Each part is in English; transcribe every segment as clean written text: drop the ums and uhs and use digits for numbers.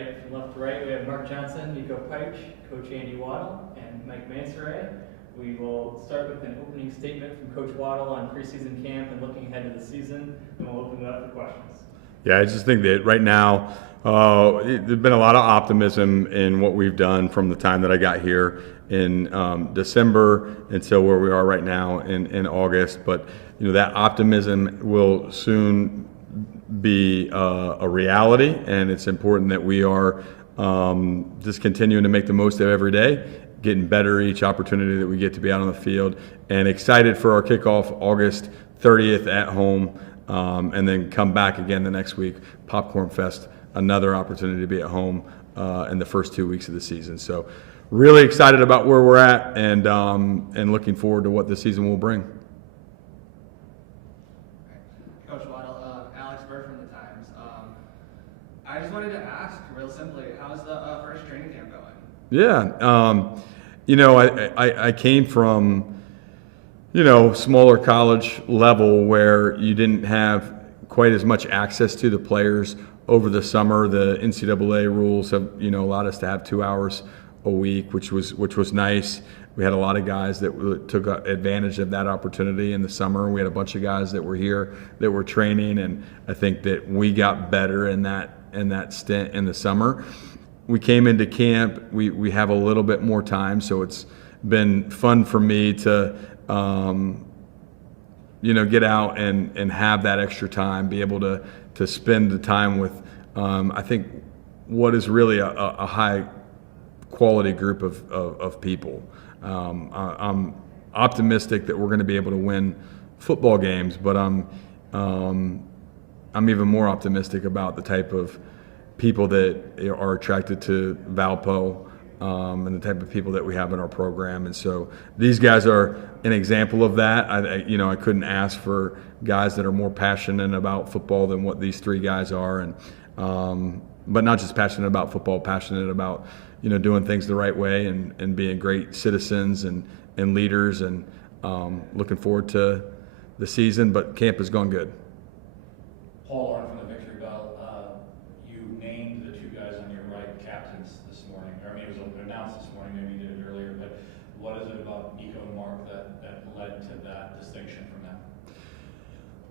right, from left to right, we have Mark Johnson, Nico Peich, Coach Andy Waddle, and Mike Mansaray. We will start with an opening statement from Coach Waddle on preseason camp and looking ahead to the season, and we'll open it up for questions. Yeah, I just think that right now there's been a lot of optimism in what we've done from the time that I got here in December until where we are right now in August. But that optimism will soon be a reality, and it's important that we are just continuing to make the most of every day, getting better each opportunity that we get to be out on the field, and excited for our kickoff August 30th at home, and then come back again the next week, Popcorn Fest, another opportunity to be at home in the first 2 weeks of the season. So really excited about where we're at, and looking forward to what the season will bring. Coach Waddle, Alex Burr from the Times. I just wanted to ask, real simply, how's the first training camp going? Yeah, I came from, smaller college level where you didn't have quite as much access to the players over the summer. The NCAA rules have, allowed us to have 2 hours a week, which was nice. We had a lot of guys that took advantage of that opportunity in the summer. We had a bunch of guys that were here that were training, and I think that we got better in that stint in the summer. We came into camp. We have a little bit more time, so it's been fun for me to get out and have that extra time, be able to spend the time with I think what is really a high quality group of people. I'm optimistic that we're going to be able to win football games, but I'm even more optimistic about the type of people that are attracted to Valpo, and the type of people that we have in our program. And so these guys are an example of that. I couldn't ask for guys that are more passionate about football than what these three guys are, and but not just passionate about football, passionate about doing things the right way and being great citizens and leaders, and looking forward to the season. But camp has gone good. Paul Lauren from the Victory Bell. You named the two guys on your right captains this morning. Or, it was announced this morning, maybe you did it earlier, but what is it about Nico and Mark that led to that distinction from them?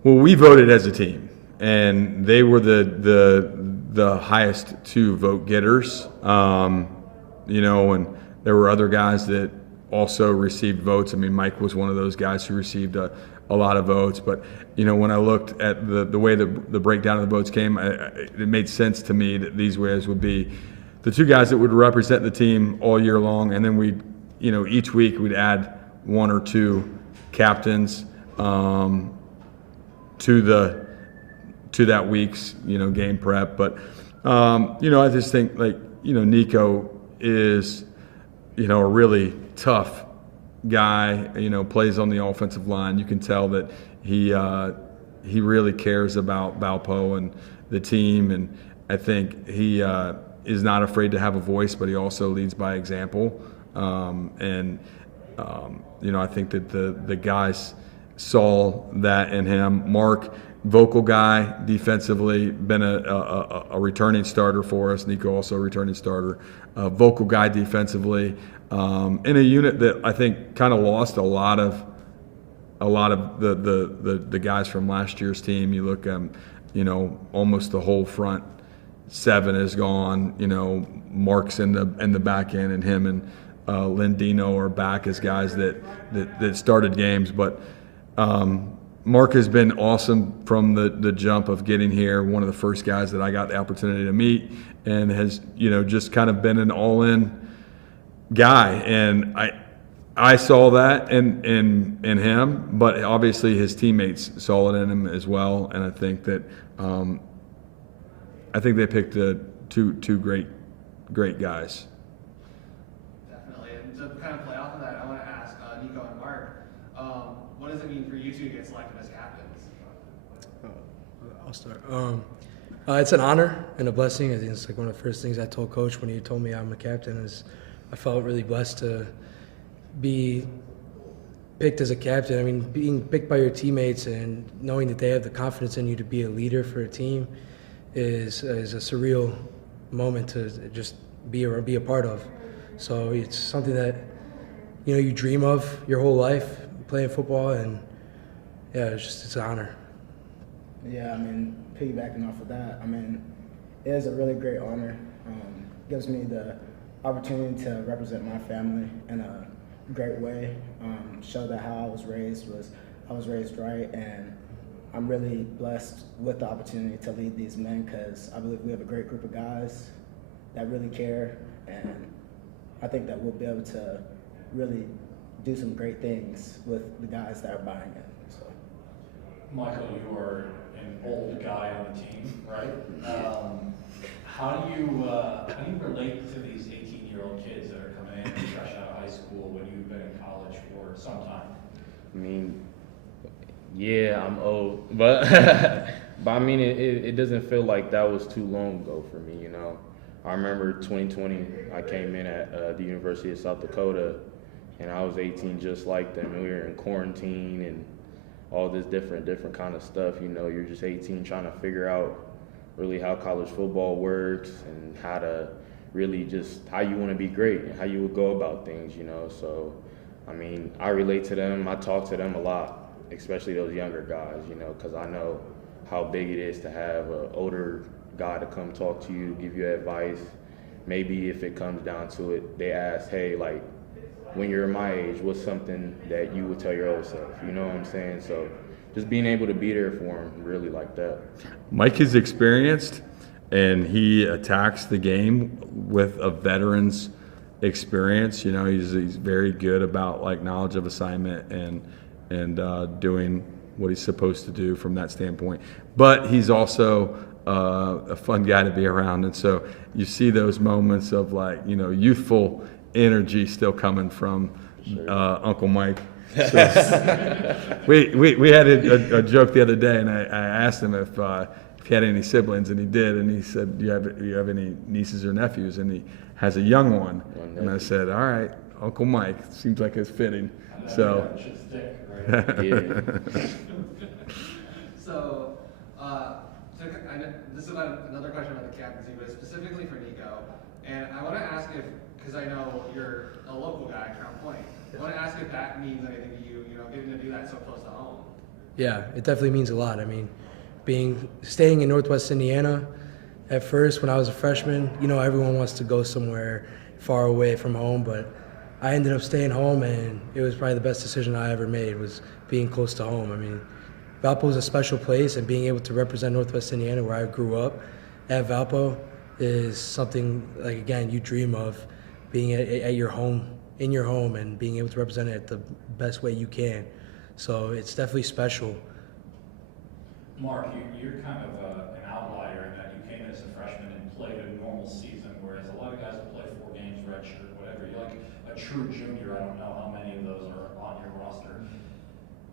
Well, we voted as a team, and they were the highest two vote getters. And there were other guys that also received votes. Mike was one of those guys who received a lot of votes. But when I looked at the way the breakdown of the votes came, it made sense to me that these guys would be the two guys that would represent the team all year long, and then we'd each week we'd add one or two captains to that week's game prep. But I just think Nico is a really tough guy. Plays on the offensive line. You can tell that he really cares about Valpo and the team, and I think he is not afraid to have a voice, but he also leads by example. I think that the guys saw that in him. Mark, vocal guy defensively, been a returning starter for us. Nico also a returning starter. Vocal guy defensively, in a unit that I think kind of lost a lot of the guys from last year's team. You look, almost the whole front seven is gone. Mark's in the back end, and him and Lindino are back as guys that started games. But Mark has been awesome from the jump of getting here. One of the first guys that I got the opportunity to meet, and has just kind of been an all-in guy. And I saw that in him, but obviously his teammates saw it in him as well. And I think that they picked two great guys. Definitely. And to kind of play off of that, I want to ask Nico and Mark, what does it mean for you two to get selected as captains? I'll start. It's an honor and a blessing. I think it's one of the first things I told Coach when he told me I'm a captain. Is I felt really blessed to be picked as a captain. Being picked by your teammates and knowing that they have the confidence in you to be a leader for a team is a surreal moment to just be a part of. So it's something that, you know, you dream of your whole life, playing football, and yeah, it's an honor. Yeah, I mean, piggybacking off of that, I mean, it is a really great honor. Gives me the opportunity to represent my family in a great way, show that how I was raised right, and I'm really blessed with the opportunity to lead these men because I believe we have a great group of guys that really care, and I think that we'll be able to really do some great things with the guys that are buying it. So, Michael, you are an old guy on the team, right? How do you relate to these 18-year-old kids that are coming in fresh out of high school when you've been in college for some time? I mean, yeah, I'm old, but but I mean, it doesn't feel like that was too long ago for me, you know. I remember 2020, I came in at the University of South Dakota, and I was 18 just like them, and we were in quarantine and all this different kind of stuff, you know. You're just 18 trying to figure out really how college football works and how to really just how you want to be great and how you would go about things, you know. So, I mean, I relate to them. I talk to them a lot, especially those younger guys, you know, because I know how big it is to have an older guy to come talk to you, give you advice. Maybe if it comes down to it, they ask, hey, like, when you're my age, what's something that you would tell your old self? You know what I'm saying? So just being able to be there for him, really like that. Mike is experienced, and he attacks the game with a veteran's experience. You know, he's very good about like knowledge of assignment and doing what he's supposed to do from that standpoint. But he's also a fun guy to be around, and so you see those moments of like, you know, youthful energy still coming from Uncle Mike. So, we had a joke the other day, and I asked him if he had any siblings, and he did, and he said, "You have any nieces or nephews?" And he has a young one, and I said, "All right, Uncle Mike seems like it's fitting." So. It should stick, right? Yeah. So, this is another question about the captaincy, but specifically for Nico. And I want to ask if, because I know you're a local guy, Crown Point, I want to ask if that means anything to you, you know, getting to do that so close to home. Yeah, it definitely means a lot. I mean, staying in Northwest Indiana, at first when I was a freshman, you know, everyone wants to go somewhere far away from home, but I ended up staying home, and it was probably the best decision I ever made, was being close to home. I mean, Valpo is a special place, and being able to represent Northwest Indiana, where I grew up at Valpo, is something, like, again, you dream of, being at your home, in your home, and being able to represent it the best way you can. So it's definitely special. Mark, you're kind of an outlier in that you came in as a freshman and played a normal season, whereas a lot of guys will play 4 games, redshirt, whatever. You're like a true junior. I don't know how many of those are on your roster.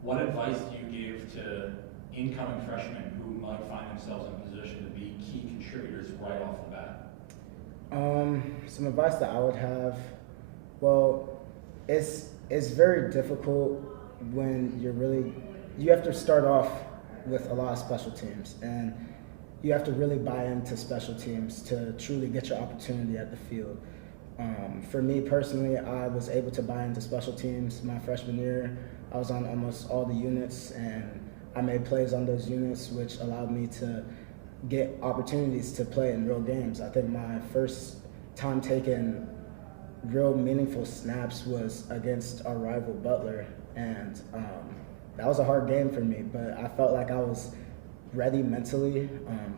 What advice do you give to incoming freshmen who might find themselves in a position to be key contributors right off the bat? Some advice that I would have, well, it's very difficult when you have to start off with a lot of special teams, and you have to really buy into special teams to truly get your opportunity at the field. For me personally, I was able to buy into special teams my freshman year. I was on almost all the units, and I made plays on those units, which allowed me to get opportunities to play in real games. I think my first time taking real meaningful snaps was against our rival Butler, and that was a hard game for me, but I felt like I was ready mentally,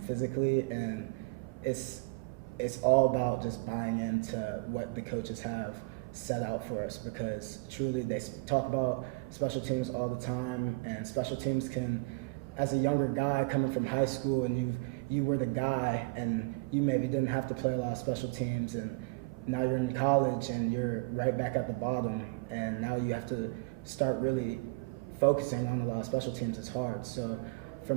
physically, and it's all about just buying into what the coaches have set out for us, because truly they talk about special teams all the time, and special teams can, as a younger guy coming from high school, and you were the guy, and you maybe didn't have to play a lot of special teams, and now you're in college and you're right back at the bottom, and now you have to start really focusing on a lot of special teams. It's hard. So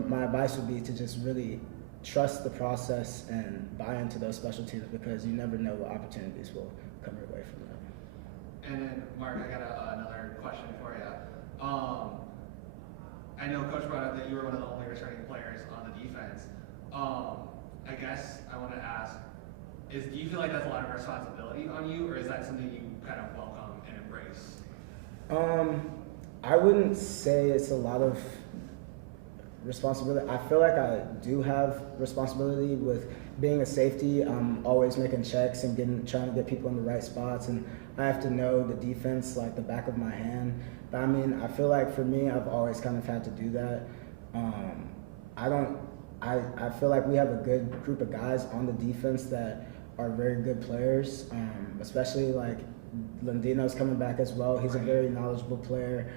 my advice would be to just really trust the process and buy into those special teams, because you never know what opportunities will come your way from that. And then, Mark, I got another question for you. I know Coach brought up that you were one of the only returning players on the defense. I guess I want to ask, do you feel like that's a lot of responsibility on you, or is that something you kind of welcome and embrace? I wouldn't say it's a lot of responsibility. I feel like I do have responsibility with being a safety. I'm always making checks and trying to get people in the right spots, and I have to know the defense like the back of my hand. But I mean, I feel like for me, I've always kind of had to do that. I feel like we have a good group of guys on the defense that are very good players, especially like Landino's coming back as well. He's a very knowledgeable player.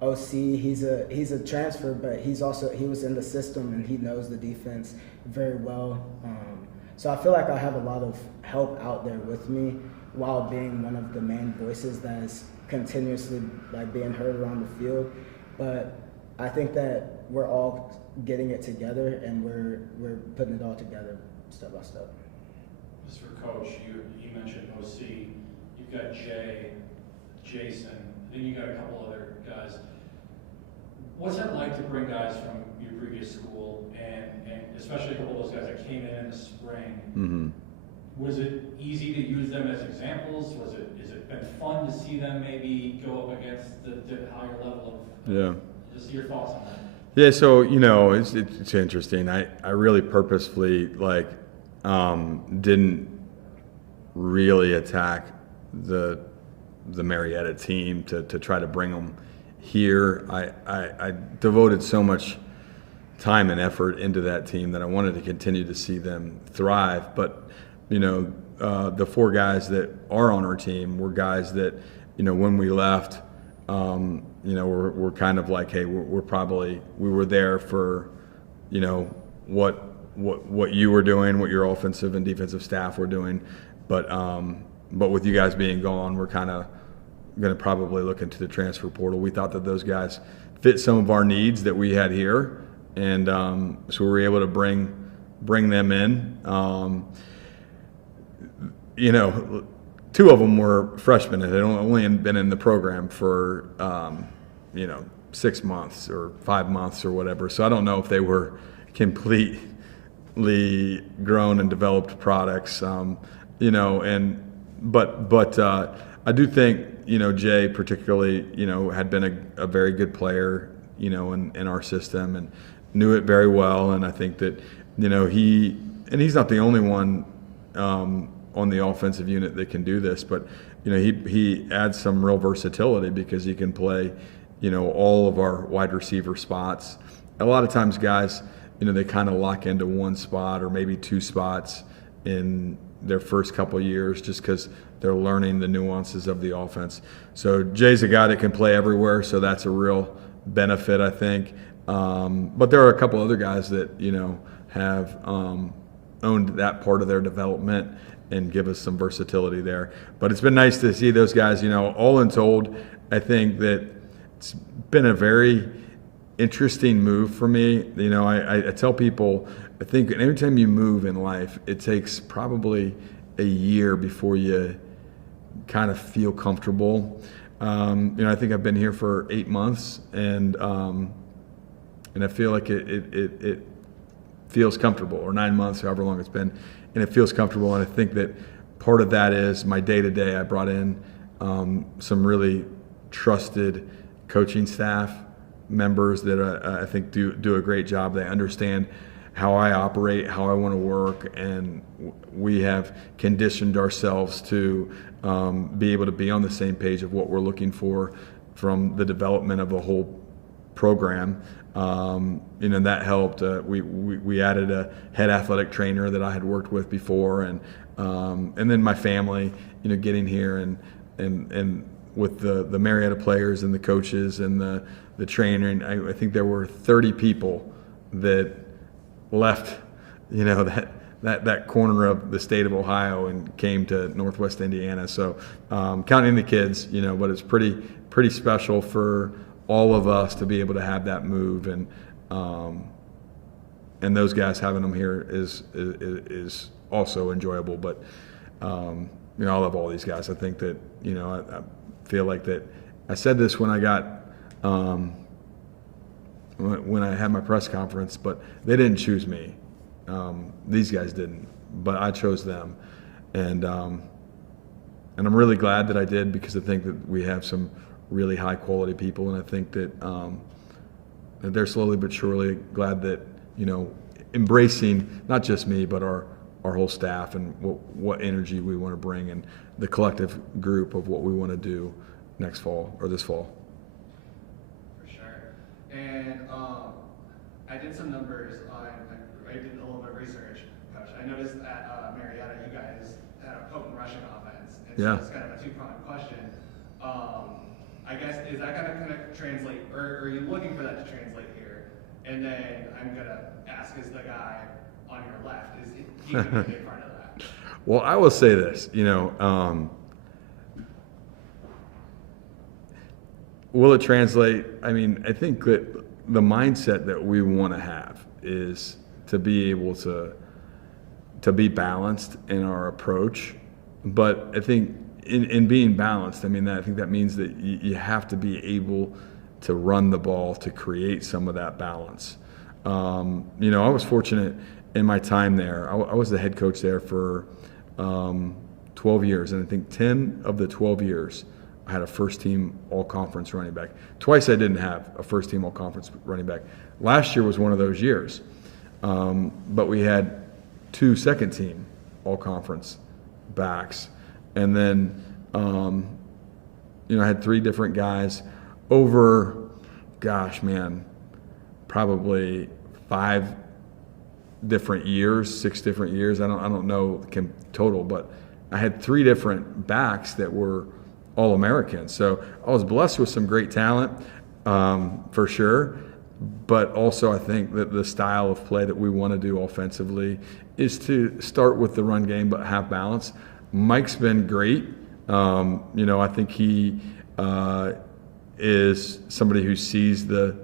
OC, he's a transfer, but he was in the system and he knows the defense very well. So I feel like I have a lot of help out there with me while being one of the main voices that is continuously like being heard around the field. But I think that we're all getting it together and we're putting it all together step by step. Just for Coach, you mentioned OC, you've got Jay, Jason, then you got a couple other guys. What's that like to bring guys from your previous school and especially a couple of those guys that came in the spring? Mm-hmm. Was it easy to use them as examples? Is it been fun to see them maybe go up against the higher level of? Yeah. Just your thoughts on that. Yeah, so it's interesting. I really purposefully didn't really attack the Marietta team to try to bring them here. I devoted so much time and effort into that team that I wanted to continue to see them thrive. But the four guys that are on our team were guys that when we left. We're kind of like, hey, we were there for, what you were doing, what your offensive and defensive staff were doing, but with you guys being gone, we're kind of going to probably look into the transfer portal. We thought that those guys fit some of our needs that we had here, and so we were able to bring them in. Two of them were freshmen and had only been in the program for 6 months or 5 months or whatever. So I don't know if they were completely grown and developed products. But I do think Jay particularly had been a very good player in our system and knew it very well. And I think that he's not the only one. On the offensive unit that can do this, but he adds some real versatility because he can play all of our wide receiver spots. A lot of times guys they kind of lock into one spot or maybe two spots in their first couple of years just because they're learning the nuances of the offense. So Jay's a guy that can play everywhere, so that's a real benefit, I think. But there are a couple other guys that have owned that part of their development and give us some versatility there. But it's been nice to see those guys, all in told, I think that it's been a very interesting move for me. I tell people, I think every time you move in life, it takes probably a year before you kind of feel comfortable. I think I've been here for 8 months and I feel like it feels comfortable, or 9 months, however long it's been. And it feels comfortable, and I think that part of that is my day-to-day. I brought in some really trusted coaching staff members that I think do a great job. They understand how I operate, how I want to work, and we have conditioned ourselves to be able to be on the same page of what we're looking for from the development of a whole program. That helped. We added a head athletic trainer that I had worked with before, and then my family, getting here and with the Marietta players and the coaches and the trainer. And I think there were 30 people that left, that corner of the state of Ohio and came to Northwest Indiana. So counting the kids, but it's pretty special for all of us to be able to have that move, and those guys having them here is also enjoyable. But I love all these guys. I think that I feel like that. I said this when I got when I had my press conference, but they didn't choose me. These guys didn't. but I chose them, and I'm really glad that I did, because I think that we have some really high quality people, and I think that that they're slowly but surely glad that, you know, embracing not just me but our whole staff and what energy we want to bring, and the collective group of what we want to do next fall or this fall. For sure. And I did some numbers on, I did a little bit of research, Coach. I noticed at Marietta you guys had a potent rushing offense. And so Yeah. it's kind of a two-pronged question. I guess, is that going to kind of translate, or are you looking for that to translate here? And then I'm going to ask, is the guy on your left, is he going to be a big part of that? Well, I will say this, you know, will it translate? I mean, I think that the mindset that we want to have is to be able to be balanced in our approach. But I think in being balanced, I mean, I think that means that you have to be able to run the ball to create some of that balance. You know, I was fortunate in my time there. I was the head coach there for 12 years, and I think 10 of the 12 years I had a first-team all-conference running back. Twice I didn't have a first-team all-conference running back. Last year was one of those years, but we had 2 second-team all-conference backs, and then you know, I had 3 different guys over, gosh, man, probably 5 different years, 6 different years. I don't know total, but I had 3 different backs that were All-Americans. So I was blessed with some great talent, for sure. But also I think that the style of play that we want to do offensively is to start with the run game but have balance. Mike's been great. You know, I think he is somebody who sees the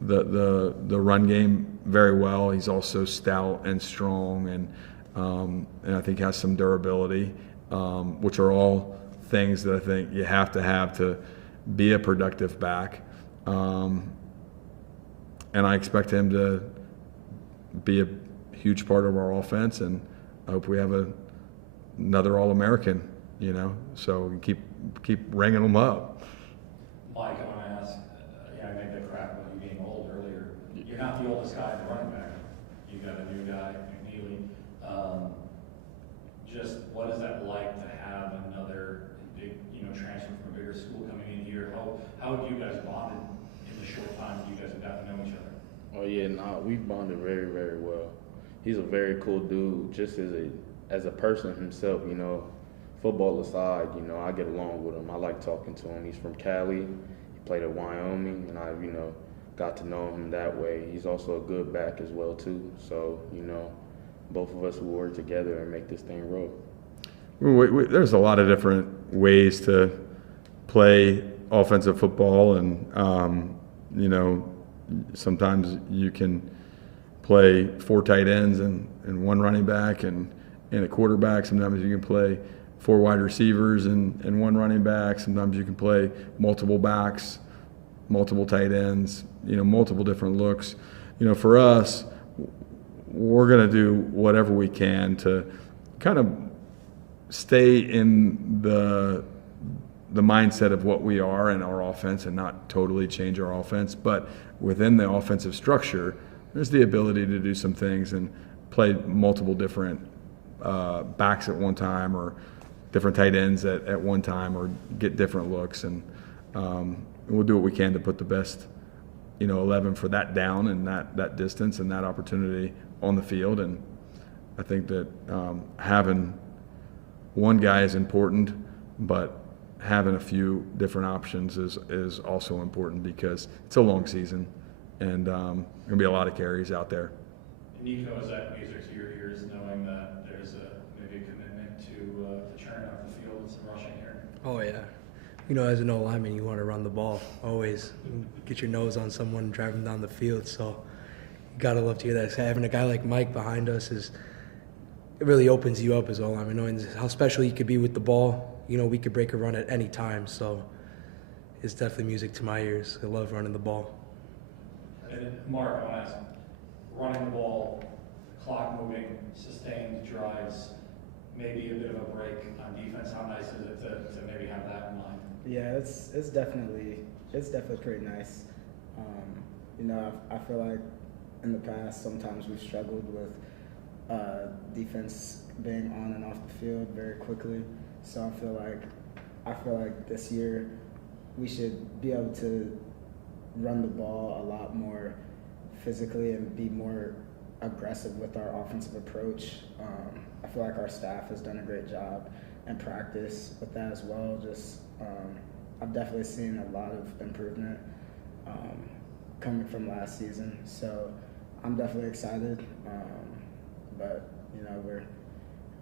run game very well. He's also stout and strong, and I think has some durability, which are all things that I think you have to be a productive back. And I expect him to be a huge part of our offense, and I hope we have another All-American, you know, so we keep ringing them up. Mike, I want to ask, I made that crap about you being old earlier. You're not the oldest guy in the running back. You got a new guy, McNeely. Just what is that like to have another big, you know, transfer from a bigger school coming in here? How have you guys bonded in the short time you guys have gotten to know each other? Oh yeah, we bonded very, very well. He's a very cool dude, just as a person himself, you know. Football aside, you know, I get along with him. I like talking to him. He's from Cali. He played at Wyoming, and I, you know, got to know him that way. He's also a good back as well too. So, you know, both of us will work together and make this thing roll. There's a lot of different ways to play offensive football, and you know, sometimes you can play 4 tight ends and 1 running back and a quarterback. Sometimes you can play 4 wide receivers and 1 running back. Sometimes you can play multiple backs, multiple tight ends, you know, multiple different looks. You know, for us, we're going to do whatever we can to kind of stay in the mindset of what we are in our offense and not totally change our offense. But within the offensive structure, there's the ability to do some things and play multiple different backs at one time, or different tight ends at one time, or get different looks. And we'll do what we can to put the best, you know, 11 for that down and that distance and that opportunity on the field. And I think that having one guy is important, but having a few different options is also important, because it's a long season, and going to be a lot of carries out there. Nico, is that music to your ears, knowing that there's maybe a commitment to churn up the field with some rushing here? Oh yeah. You know, as an O-lineman, you want to run the ball always. Get your nose on someone and drive them down the field. So you gotta love to hear that. Having a guy like Mike behind us it really opens you up as well. I mean, knowing how special he could be with the ball. You know, we could break a run at any time. So it's definitely music to my ears. I love running the ball. And then, Mark, I want to ask, running the ball clock moving, sustained drives, maybe a bit of a break on defense. How nice is it to maybe have that in mind? Yeah, it's definitely pretty nice. I feel like in the past sometimes we've struggled with defense being on and off the field very quickly. So I feel like this year we should be able to run the ball a lot more physically and be more aggressive with our offensive approach. I feel like our staff has done a great job in practice with that as well. I've definitely seen a lot of improvement coming from last season, so I'm definitely excited. But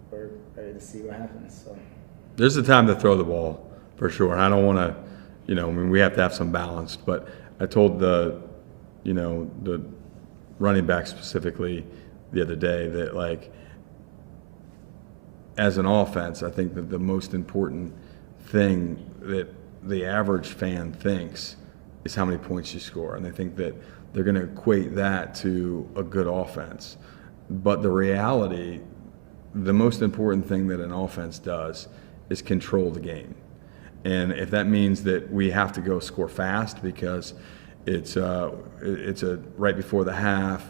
we're ready to see what happens. So There's a time to throw the ball for sure. And I don't want to, we have to have some balance. But I told the running back specifically the other day that, like, as an offense, I think that the most important thing that the average fan thinks is how many points you score. And I think that they're going to equate that to a good offense. But the reality, the most important thing that an offense does is control the game. And if that means that we have to go score fast because it's a right before the half,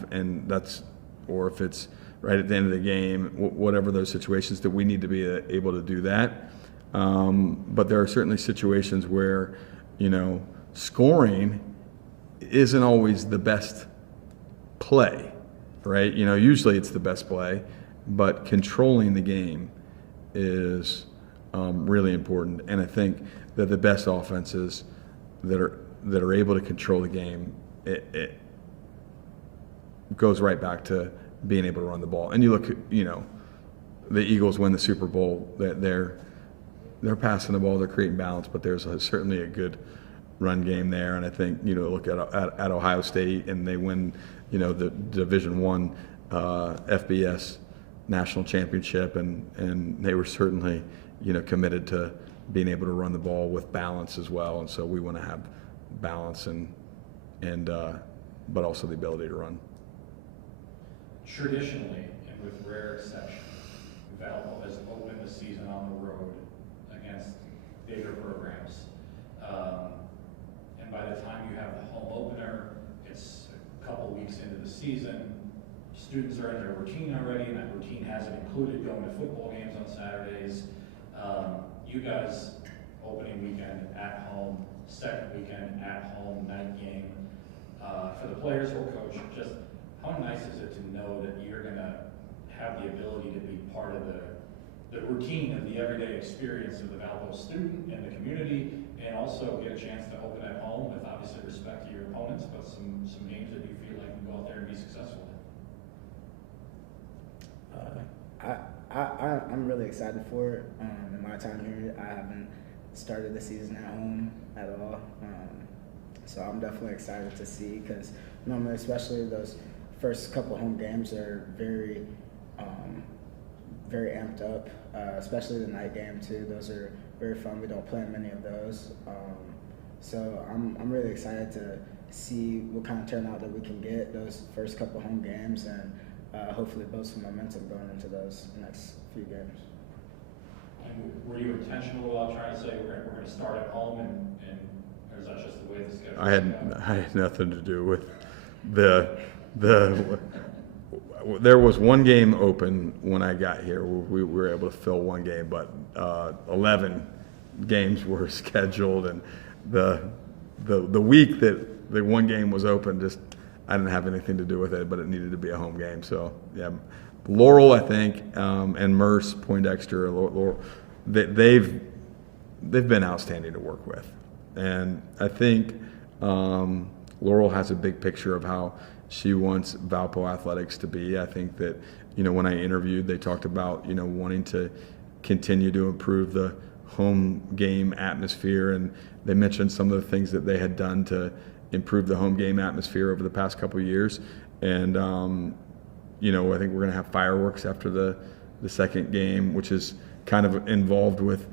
or if it's right at the end of the game, whatever those situations, that we need to be able to do that. But there are certainly situations where, scoring isn't always the best play, right? Usually it's the best play, but controlling the game is really important. And I think that the best offenses that are able to control the game, it goes right back to being able to run the ball. And you look, the Eagles win the Super Bowl, they're passing the ball, they're creating balance, but there's certainly a good run game there. And I think, look at Ohio State, and they win, the Division I FBS national championship, and they were certainly, committed to being able to run the ball with balance as well. And so we want to have balance but also the ability to run. Traditionally, and with rare exception, Valpo has opened the season on the road against bigger programs. And by the time you have the home opener, it's a couple weeks into the season. Students are in their routine already, and that routine hasn't included going to football games on Saturdays. You guys, opening weekend at home, second weekend at home, night game. For the players or coach, just how nice is it to know that you're going to have the ability to be part of the routine of the everyday experience of the Valpo student and the community, and also get a chance to open at home with obviously respect to your opponents, but some games that you feel like can go out there and be successful in? I'm really excited for it. In my time here, I haven't started the season at home at all. So I'm definitely excited to see, because normally, especially those first couple home games, are very amped up, especially the night game too. Those are very fun. We don't play many of those. So I'm really excited to see what kind of turnout that we can get those first couple home games, and hopefully build some momentum going into those next few games. And were you intentional about trying to say we're going to start at home, and or is that just the way the schedule? I had nothing to do with the. There was one game open when I got here. We were able to fill one game, but 11 games were scheduled, and the week that the one game was open, just I didn't have anything to do with it, but it needed to be a home game. So yeah, Laurel, I think, and Merce, Poindexter, they've been outstanding to work with, and I think Laurel has a big picture of how she wants Valpo Athletics to be. I think that, when I interviewed, they talked about, wanting to continue to improve the home game atmosphere, and they mentioned some of the things that they had done to improve the home game atmosphere over the past couple of years. And, I think we're going to have fireworks after the second game, which is kind of involved with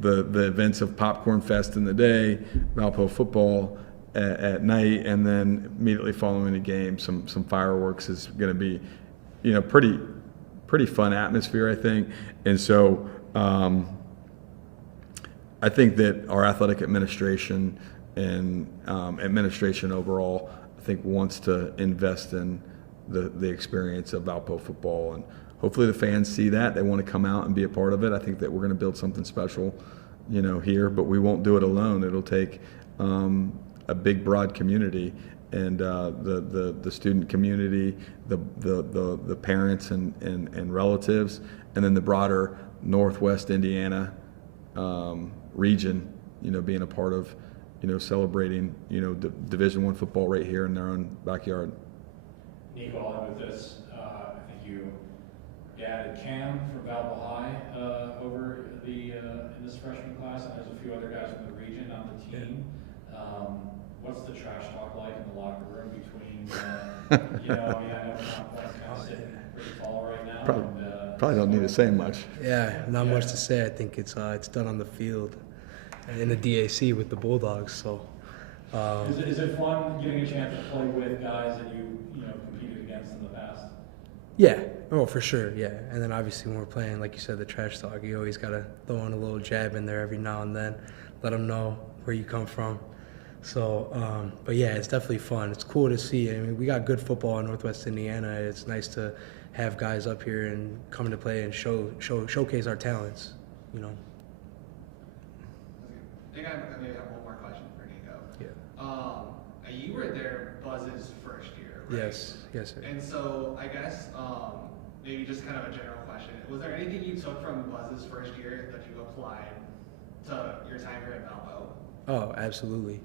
the events of Popcorn Fest in the day, Valpo football at night, and then immediately following the game, some fireworks is going to be pretty fun atmosphere, I think. And so I think that our athletic administration and administration overall, I think, wants to invest in the experience of Valpo football, and hopefully the fans see that. They want to come out and be a part of it. I think that we're going to build something special, here, but we won't do it alone. It'll take a big, broad community, and the student community, the parents and relatives, and then the broader Northwest Indiana region, being a part of, celebrating, Division I football right here in their own backyard. Nico, I'll end with this. I think you added Cam from Valpo High over in this freshman class, and there's a few other guys from the region on the team. What's the trash talk like in the locker room between, I know Point's kind of sitting pretty tall right now. Probably don't need to say much. Yeah, not much to say. I think it's done on the field and in the DAC with the Bulldogs. So, Is it fun getting a chance to play with guys that you competed against in the past? yeah, oh for sure, yeah. And then obviously when we're playing, like you said, the trash talk, you always gotta throw in a little jab in there every now and then, let them know where you come from. So, but yeah, it's definitely fun. It's cool to see. I mean, we got good football in Northwest Indiana. It's nice to have guys up here and come to play and showcase our talents. I think I maybe have one more question for Nico. Yeah. You were there Buzz's first year, right? Yes, sir. And so I guess maybe just kind of a general question. Was there anything you took from Buzz's first year that you applied to your time here at Valpo? Oh, absolutely.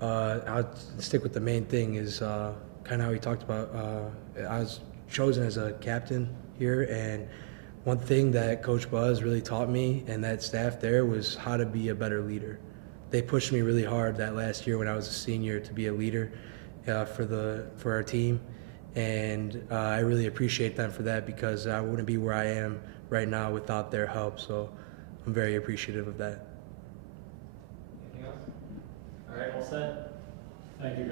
I'll stick with the main thing is kind of how we talked about. I was chosen as a captain here, and one thing that Coach Buzz really taught me and that staff there was how to be a better leader. They pushed me really hard that last year when I was a senior to be a leader for our team, and I really appreciate them for that because I wouldn't be where I am right now without their help. So I'm very appreciative of that. Anything else? All right, all set. Thank you.